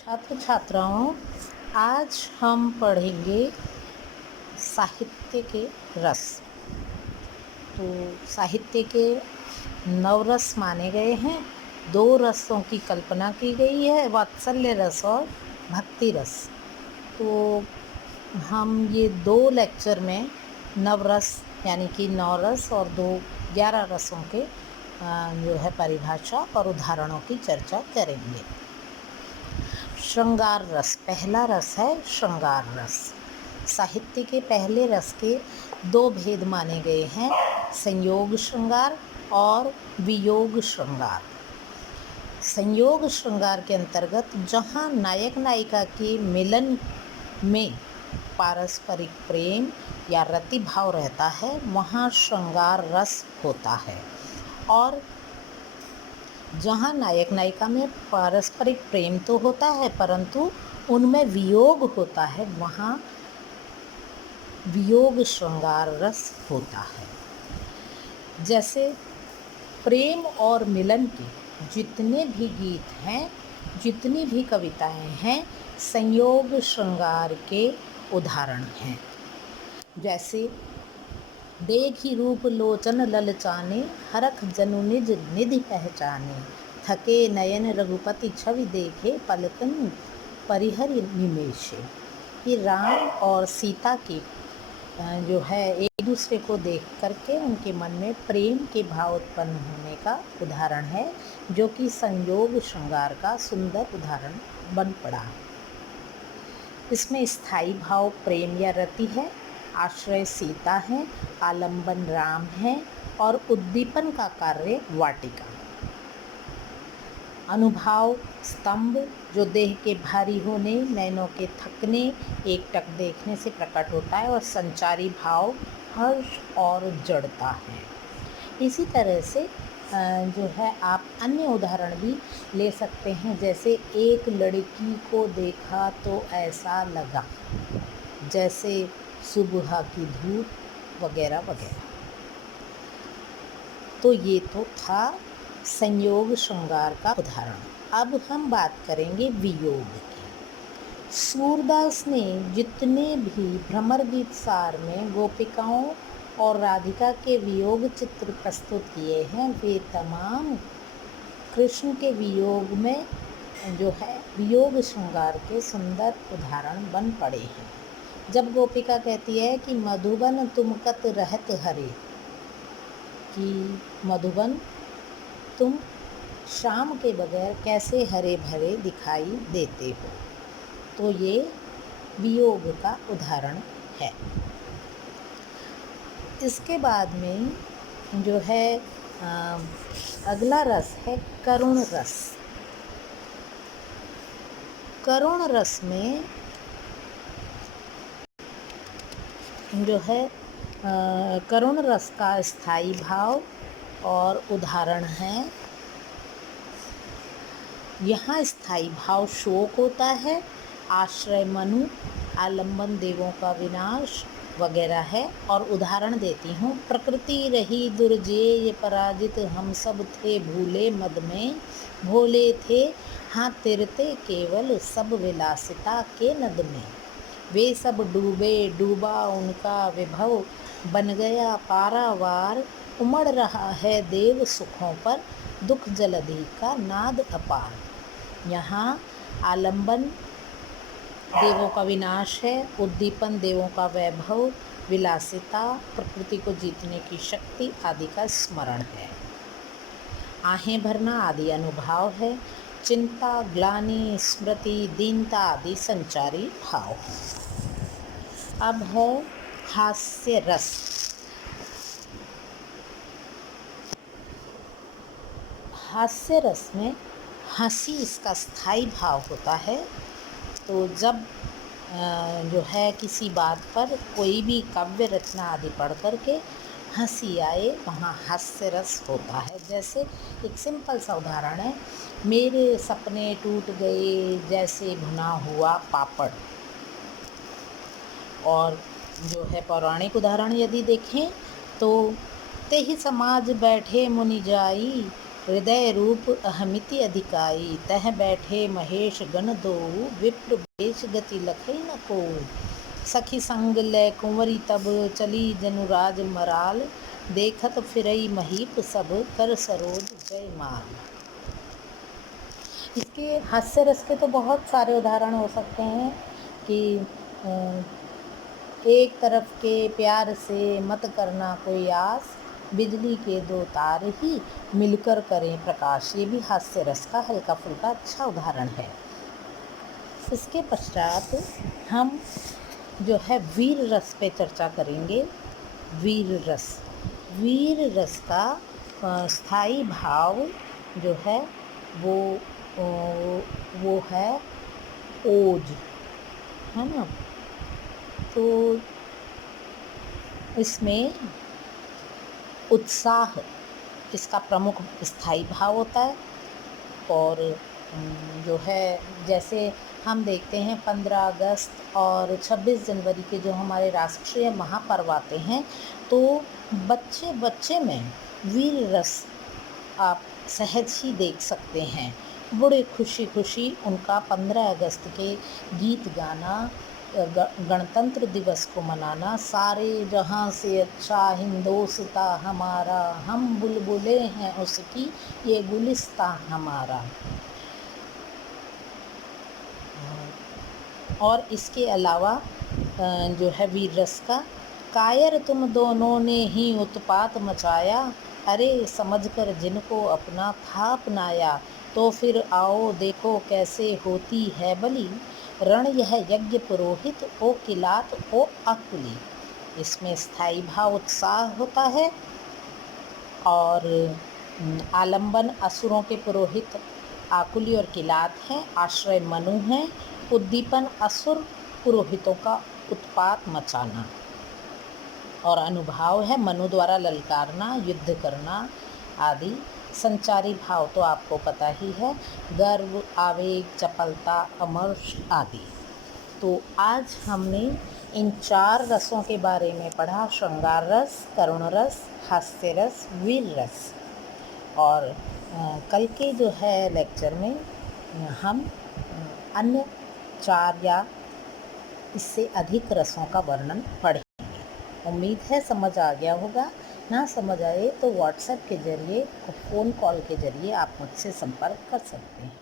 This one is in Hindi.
छात्र छात्राओं, आज हम पढ़ेंगे साहित्य के रस। तो साहित्य के 9 रस माने गए हैं। 2 रसों की कल्पना की गई है, वात्सल्य रस और भक्ति रस। तो हम ये 2 लेक्चर में नवरस यानी कि 9 रस और 11 रसों के जो है परिभाषा और उदाहरणों की चर्चा करेंगे। श्रृंगार रस पहला रस है। श्रृंगार रस साहित्य के पहले रस के 2 भेद माने गए हैं, संयोग श्रृंगार और वियोग श्रृंगार। संयोग श्रृंगार के अंतर्गत जहाँ नायक नायिका के मिलन में पारस्परिक प्रेम या रति भाव रहता है, वहाँ श्रृंगार रस होता है। और जहाँ नायक नायिका में पारस्परिक प्रेम तो होता है परंतु उनमें वियोग होता है, वहाँ वियोग श्रृंगार रस होता है। जैसे प्रेम और मिलन के जितने भी गीत हैं, जितनी भी कविताएं हैं, संयोग श्रृंगार के उदाहरण हैं। जैसे देखी रूप लोचन ललचाने, हरख जनु निज निधि पहचाने, थके नयन रघुपति छवि देखे, पलकन परिहरि निमेषे। ये राम और सीता की जो है एक दूसरे को देख करके उनके मन में प्रेम के भाव उत्पन्न होने का उदाहरण है, जो कि संयोग श्रृंगार का सुंदर उदाहरण बन पड़ा। इसमें स्थायी भाव प्रेम या रति है, आश्रय सीता है, आलंबन राम है और उद्दीपन का कार्य वाटिका। अनुभाव स्तंभ जो देह के भारी होने, नैनों के थकने, एकटक देखने से प्रकट होता है, और संचारी भाव हर्ष और जड़ता है। इसी तरह से जो है आप अन्य उदाहरण भी ले सकते हैं, जैसे एक लड़की को देखा तो ऐसा लगा, जैसे सुबह की धूप वगैरह वगैरह। तो ये तो था संयोग श्रृंगार का उदाहरण। अब हम बात करेंगे वियोग की। सूरदास ने जितने भी भ्रमर गीत सार में गोपिकाओं और राधिका के वियोग चित्र प्रस्तुत किए हैं, वे तमाम कृष्ण के वियोग में जो है वियोग श्रृंगार के सुंदर उदाहरण बन पड़े हैं। जब गोपिका कहती है कि मधुबन तुम कत रहत हरे, कि मधुबन तुम शाम के बगैर कैसे हरे भरे दिखाई देते हो, तो ये वियोग का उदाहरण है। इसके बाद में जो है अगला रस है करुण रस। करुण रस में जो है करुण रस का स्थायी भाव और उदाहरण है। यहाँ स्थायी भाव शोक होता है, आश्रय मनु, आलंबन देवों का विनाश वगैरह है। और उदाहरण देती हूँ। प्रकृति रही दुर्जेय पराजित, हम सब थे भूले मद में, भोले थे हाँ तिरते केवल, सब विलासिता के नद में। वे सब डूबे डूबा उनका विभव, बन गया पारावार, उमड़ रहा है देव सुखों पर, दुख जलधि का नाद अपार। यहाँ आलंबन देवों का विनाश है, उद्दीपन देवों का वैभव, विलासिता प्रकृति को जीतने की शक्ति आदि का स्मरण है। आहें भरना आदि अनुभाव है, चिंता ग्लानि स्मृति दीनता आदि संचारी भाव है। अब है हास्य रस। हास्य रस में हंसी इसका स्थायी भाव होता है। तो जब जो है किसी बात पर कोई भी काव्य रचना आदि पढ़ करके हंसी आए, वहाँ हास्य रस होता है। जैसे एक सिंपल सा उदाहरण है, मेरे सपने टूट गए जैसे भुना हुआ पापड़। और जो है पौराणिक उदाहरण यदि देखें तो तेहि समाज बैठे मुनि जाई, हृदय रूप अहमिति अधिकाई, तह बैठे महेश गण दोऊ, विप्र भेष गति लखई न कोऊ। सखी संग लय कुंवरी तब, चली जनुराज मराल, देखत फिरई महीप सब, कर सरोज जय माल। इसके हास्य रस के तो बहुत सारे उदाहरण हो सकते हैं कि एक तरफ के प्यार से मत करना कोई आस, बिजली के दो तार ही मिलकर करें प्रकाश। ये भी हास्य रस का हल्का फुल्का अच्छा उदाहरण है। इसके पश्चात हम जो है वीर रस पे चर्चा करेंगे। वीर रस का स्थायी भाव जो है वो है ओज, है ना। तो इसमें उत्साह इसका प्रमुख स्थायी भाव होता है। और जो है जैसे हम देखते हैं 15 अगस्त और 26 जनवरी के जो हमारे राष्ट्रीय महापर्व आते हैं, तो बच्चे में वीर रस आप सहज ही देख सकते हैं। बड़े खुशी उनका 15 अगस्त के गीत गाना, गणतंत्र दिवस को मनाना, सारे जहां से अच्छा हिंदोस्ता हमारा, हम बुलबुले हैं उसकी, ये गुलिस्ता हमारा। और इसके अलावा जो है वीर रस का, कायर तुम दोनों ने ही उत्पात मचाया, अरे समझकर जिनको अपना था अपनाया, तो फिर आओ देखो कैसे होती है बलि, रण यह यज्ञ पुरोहित ओ किलात ओ अकुली। इसमें स्थायी भाव उत्साह होता है। और आलंबन असुरों के पुरोहित आकुली और किलात हैं, आश्रय मनु हैं, उद्दीपन असुर पुरोहितों का उत्पात मचाना, और अनुभाव है मनु द्वारा ललकारना, युद्ध करना आदि। संचारी भाव तो आपको पता ही है, गर्व, आवेग, चपलता, अमर्ष आदि। तो आज हमने इन 4 रसों के बारे में पढ़ा, श्रृंगार रस, करुण रस, हास्य रस, वीर रस। और कल के जो है लेक्चर में हम अन्य 4 या इससे अधिक रसों का वर्णन पढ़ेंगे। उम्मीद है समझ आ गया होगा। ना समझ आए तो व्हाट्सएप के ज़रिए और फ़ोन कॉल के ज़रिए आप मुझसे संपर्क कर सकते हैं।